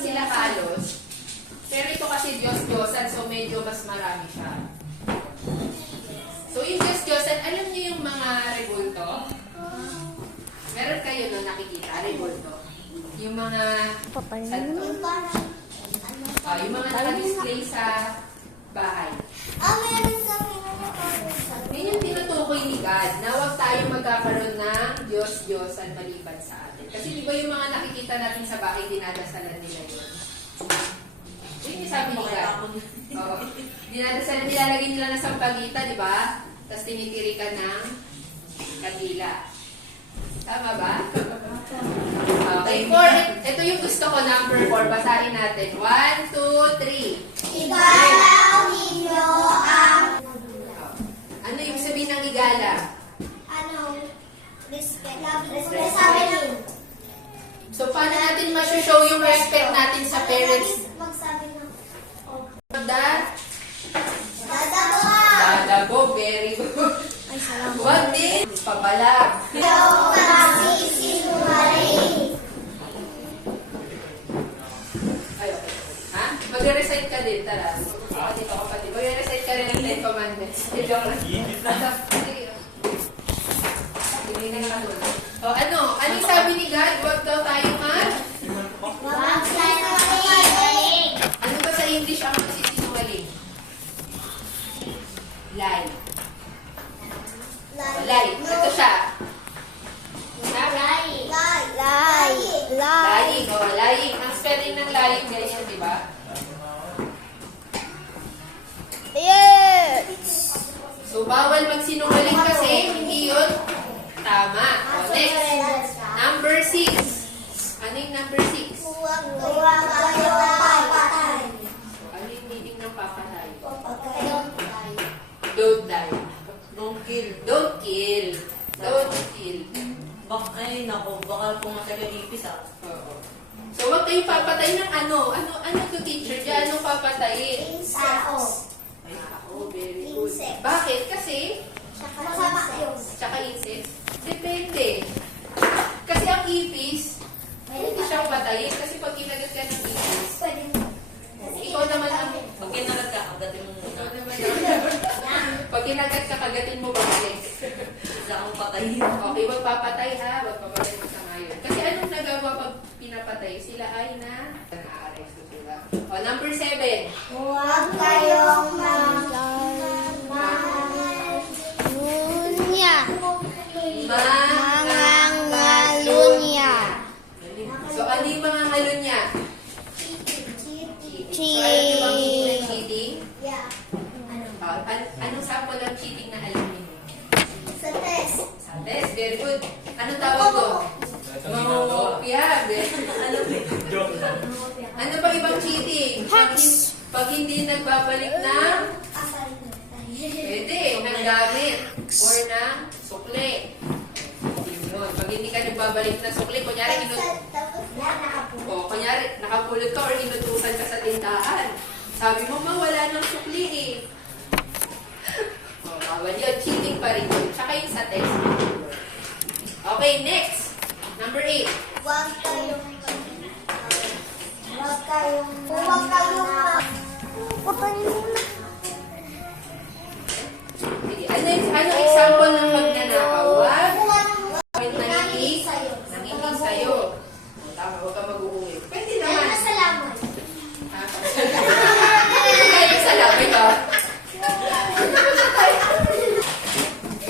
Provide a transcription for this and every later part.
sila halos. Pero ito kasi Diyos-Diyosan, so medyo mas marami siya. So yung Diyos-Diyosan, alam niyo yung mga rebulto? Meron kayo no nakikita, rebulto? Yung mga santo. Yung mga naka-display sa bahay. Meron kami Yun yung tinutukoy ni God na huwag tayo magkakaroon ng Diyos-Diyosan maliban sa atin. Kasi di ba yung mga nakikita natin sa bahay, dinadasalan nila yun? Yun yung sabi ni God. Oo. Dinadasalan, nilalagay nila ng sampagita, di ba? Tapos tinitirikan ng kandila. Tama ba? Okay, 4. Ito yung gusto ko, number 4. Basahin natin. 1, 2, 3. Igalaw ninyo ang Ano yung sabihin ng igala? respect. So, paano natin ma-show yung respect natin sa parents? Magsabi ng Dadabo, very good. ay, salamat. Huwag din. Pabalag. Ikaw kasi sinungaling. Ay, okay. Ha? Mag-recite ka din, tara. Kapatid. Mag-recite ka rin ng 10 commandments. Joke lang. Sige. Hindi na ka o ano? Anong sabi ni God? Huwag daw tayo Huwag sinungaling. Ano ba sa English ang magsisinungaling? Lie. Lie. Ito siya. Lying. O, lying. Ang spelling ng lying, ganyan, di ba? Yes. So, bawal magsinungaling kasi hindi yun tama. O, next. Number 6. Ano yung number 6? Huwag kayo papatay. Ano yung meaning ng papatay? Huwag kayong Don't die. Don't kill. Don't kill. Don't kill. Ay, nako, baka pumatay ka ipis Oo. So, huwag kayong papatay ng ano? Ano to teacher? Diyan, anong papatayin? Insects. Very good. Insects. Bakit? Kasi, Masama yun. tsaka insects, depende. Kasi ang ipis, hindi siyang patayin. Kasi pag kinagat ka ng ipis, ikaw naman ang... Pag kinagat ka, agatin mo Ikaw muna. naman ang... Pag kinagat ka, kagatin mo ba? Isa akong patayin. Okay, wag papatay ha. Wag papatay mo sa ngayon. Kasi anong nagawa pag pinapatay? Sila ay na-arresto sila. O, number 7. Huwag kayong mangangalunya. So, ano yung mga ngalon niya? So, alam niyo bang meaning ng cheating? Yeah. Anong sample ng cheating na alam niyo? Sa test. Sa test, very good. Anong tawag ko? Mangungopia. Ano pa ibang cheating? Pag hindi nagbabalik ng pwede, ng gamit or ng sukli. Yun. Pag hindi ka nagbabalik ng sukli, kunyari, nakapulot ka or inutusan ka sa tindahan. Sabi mo, wala ng sukli eh. Bawal yun. Cheating pa rin yun. Tsaka yung sa test. Okay, next. Number 8. Huwag kayong Ano example ng magnanakaw? Huwag nanginig sa'yo. Tama, huwag ka mag-uwi. Pwede naman. salamat. Kaya salamat ka.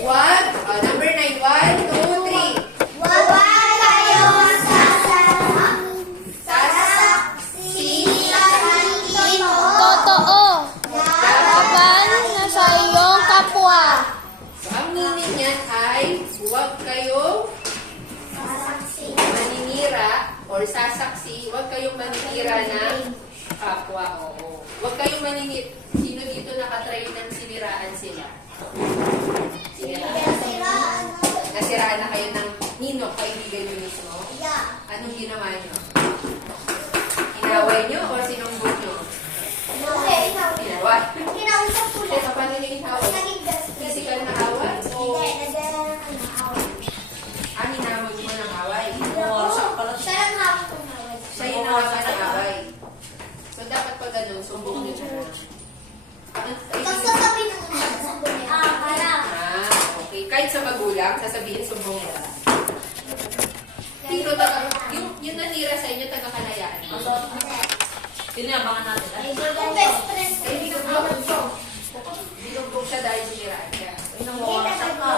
What? Number 9. 1, 2, 3. Huwag kayong Totoo. Laban na sa iyong kapwa. So, ang meaning niyan ay huwag kayong maninira or sasaksi. Huwag kayong maninira ng kapwa. Oo. Huwag kayong maninira. Sino dito nakatry ng siniraan sila? Nasiraan na kayo ng ninong, kaibigan nyo mismo? Anong ginawa nyo? Inaway nyo o sinumbot nyo? Inaway. Kinausap ko lang. Kaya paano nyo inaway? Naging best friend. Physical na away? O Nagdala hinamag mo ng away? Wasak pala. Siya lang hapon kong naway. Siya yung nawagan ng away. ganun, sumbong nyo na. Ikaw sasabihin ng sasabihin. Parang. Okay. Kahit sa magulang, sasabihin sumbong nyo. Sino taga, yung nanira sa inyo, taga-kalayaan. Sino yung abangan natin? Yung best friend ko. Ay, binugbog siya dahil siniraan siya. Ay, nanguwasak ka.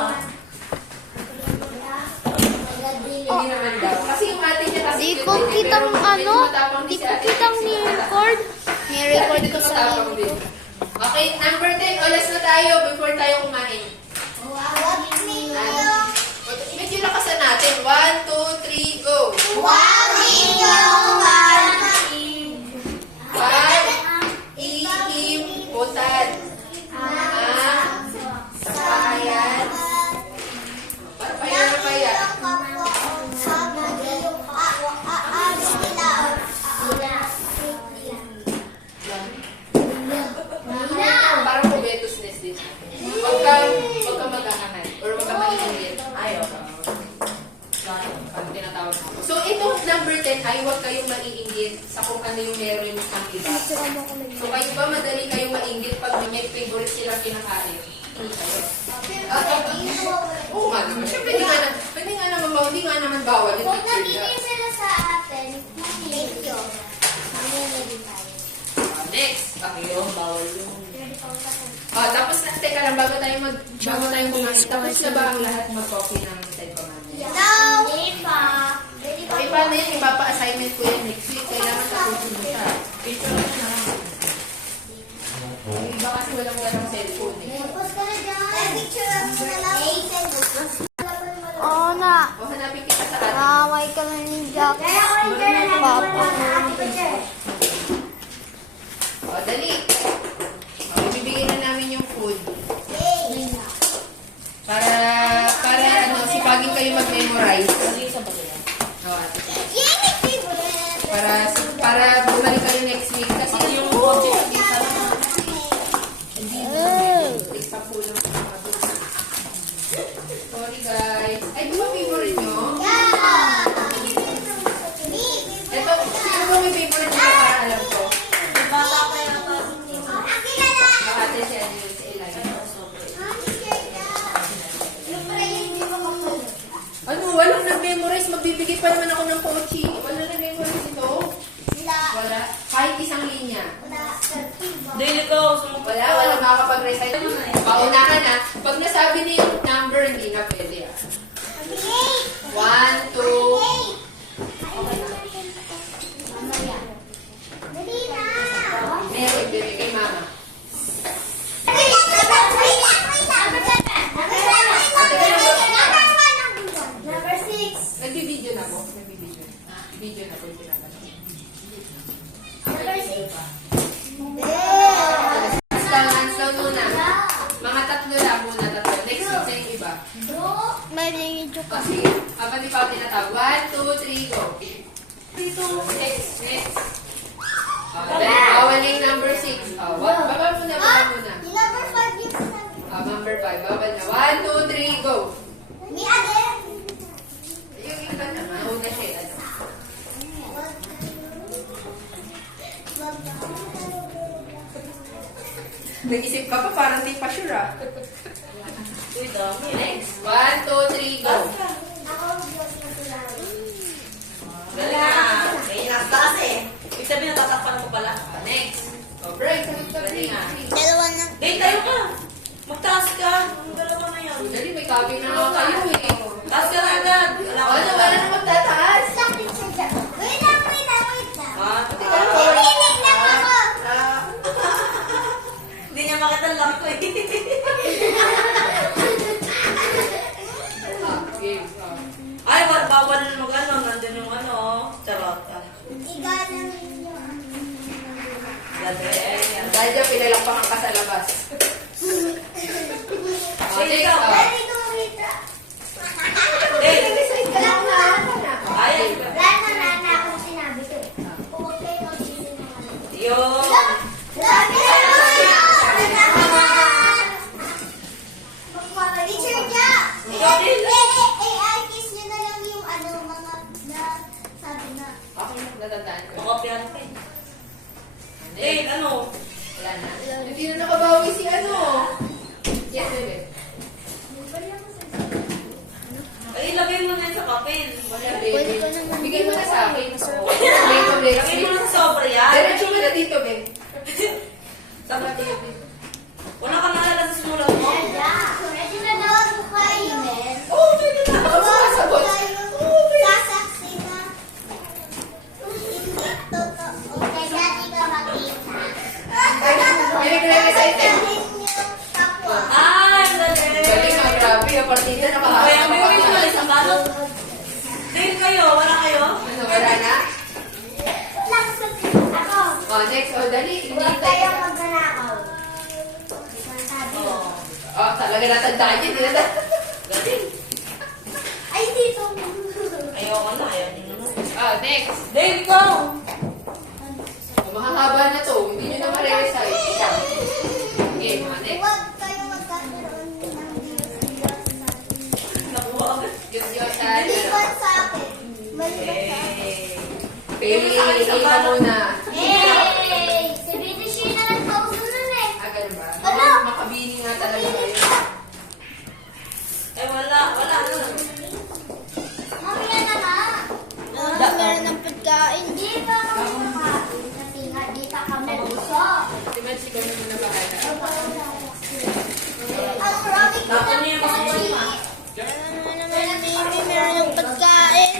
Hindi naman daw. Kasi yung ate niya kasi Di yun ko din eh, kitang pero medyo ano, matapang di din si ko ate kitang Lexie. ni-record. Ni-record Dito ko sa matapang din. Okay, number 10. Olas na tayo before tayo kumain. Medyo lakasan natin. 1, 2, 3, go! 5, iimputan. Sabayan. Para paya na paya. Parang kubetusness din. Huwag ka maghahangan or huwag ka mainingit. Ayaw. Pag tinatawag ako. So, itong number 10 ay huwag kayong maiinggit sa kung ano yung meron ng iba. So, kayo ba madali kayong mainggit pag may favorite silang kinakain? Hindi kayo. Oo nga naman. Siyempre, hindi nga naman bawal. Hindi Kung trigger. nabigay sila sa atin, thank you. Mamimili tayo. Next. Okay. Ayaw, bawal yung... Tapos na, teka lang, bago tayo kumain. Tapos na ba ang lahat mag-copy ng Ten Commandments? No! Hindi pa. Okay, paano yan? Ipapa-assignment ko yan next week. Kailangan tapusin mo siya. Picture na siya. Yung iba kasi walang cellphone eh. Tapos ka na dyan. Picture mo na lang. Oo na. O, hanapin kita sa atin. Naway ka na ni Jack. Papa. O, dali. O, ibibigay na namin yung food. Para sipagin kayo mag-memorize. Kasi sa bagay. O, ate. Para bumalik kayo next week. Kasi yung object dito sa pulang sorry guys. Ay, di ba favorite nyo? Ito, sino ba may favorite nyo para alam ko? Bata pa yata. Ate si Anil, si Eli. Ano, walang nag-memorize. Magbibigay pa naman ako ng pochi. Wala nag-memorize ito. Wala. Kahit isang linya. Daily ko. Wala makakapag-recite. Pauna ka na. Pag nasabi niya yung number, hindi na pwede ah. 1, 2, meron, bibigay kay mama. Number 6. Nagbibideo na po. Nagbibideo. Video na po yung pinapanood. Number 6. Hands down muna. Mga tatlo lang muna, tatlo. Next week na yung iba. May video ka. Kasi, habang di pa ako tinatawag. 1, 2, 3, go. 3, 2, next. Then, bawal na yung number 6. Baba muna, baba muna. Number 5 yung sinabi. Number 5, bawal na. 1, 2, 3, go. Me again. Yung iba naman. Una siya, ano. Nag-isip ka pa, parang di pa sure ah. Uy, dami. Next. 1, 2, 3, go. Ako, Diyos na sinabi. Galing na. May nagtaas eh. Ibig sabihin natatakpan mo pala. Next. Break. Break. Dalawa na. Date tayo ka. Magtaas ka. Ang dalawa na yan. Dali, may copy na naman kayo eh. Taas ka na agad. Wala na magtataas. Wait lang. Ah, pati ka. Pinilig lang ako. Hindi niya makita ang laki ko eh. Game. Ay, bawal mag-ano. Nandun yung ano. Charot. Igalan ninyo. Galing. Dahil dyan, pinalakpakan ka sa labas. Sige, ikaw. Dali ko makita. Ay, Wala na akong sinabi ko. Huwag kayo magsisinungaling. yun. Sabi na Teacher Jack! AI kiss nyo na lang yung ano, mga na sabi na. Ako yung natandaan ko. Makopyan ka eh. Dale, ano? Wala na. Hindi na nakabawi si ano. Yes, bebe. Ay, ilagay mo na yan sa papel. Wala, Pwede bebe. ko naman Bigay mo na sa akin. Masarap. Oo. Bigay ko, bebe. Ilagay mo na sa sobra yan. Diretso mo na dito, bebe. Sa papel. Wala ka naalala sa sinulat mo? Ready na daw ako kainin. Oo, pwede na. Ako sumasagot. Sasaksi na. Hindi totoo. Kaya di ka makita. May nagre-recite eh. Kapwa. Ay, dali. Galing nga, grabe. Yung partida Kaya nakahapon. may wait mo isang balot. Dale kayo, wala kayo? Ano, wala na? Ako. Oh, next. Oh, dali. Huwag Hinihintay tayo ka. magnanakaw. Sabi mo. Oo. Oh, talaga natandaan yun. Hindi na. Galing. Ay, dito. Ayoko na, ayaw niyo na. Oh, next. Dale, ikaw. Oh, mahahaba na to. Hindi nyo na ma-recite. Okay, oh, next. Huwag tayo magkakaroon ng Diyos. Nakuha ka. Diyos-Diyosan. Maliban sa akin. Maliban sa akin. Pili ka muna. Hey! Si Betty Sheena nagpauso nun eh. Ah, ganun ba? Ano? Makabili nga talaga kayo. Eh, wala. Wala. Ano? Mamaya na nga. Meron ng pagkain. Hindi pa kami makain kasi nga di pa kami gusto. Si Mansi ko na bahala. Ang marami ko Tapos ng niya yung mga kotse. ma. Ano naman, Mimi, meron ng pagkain.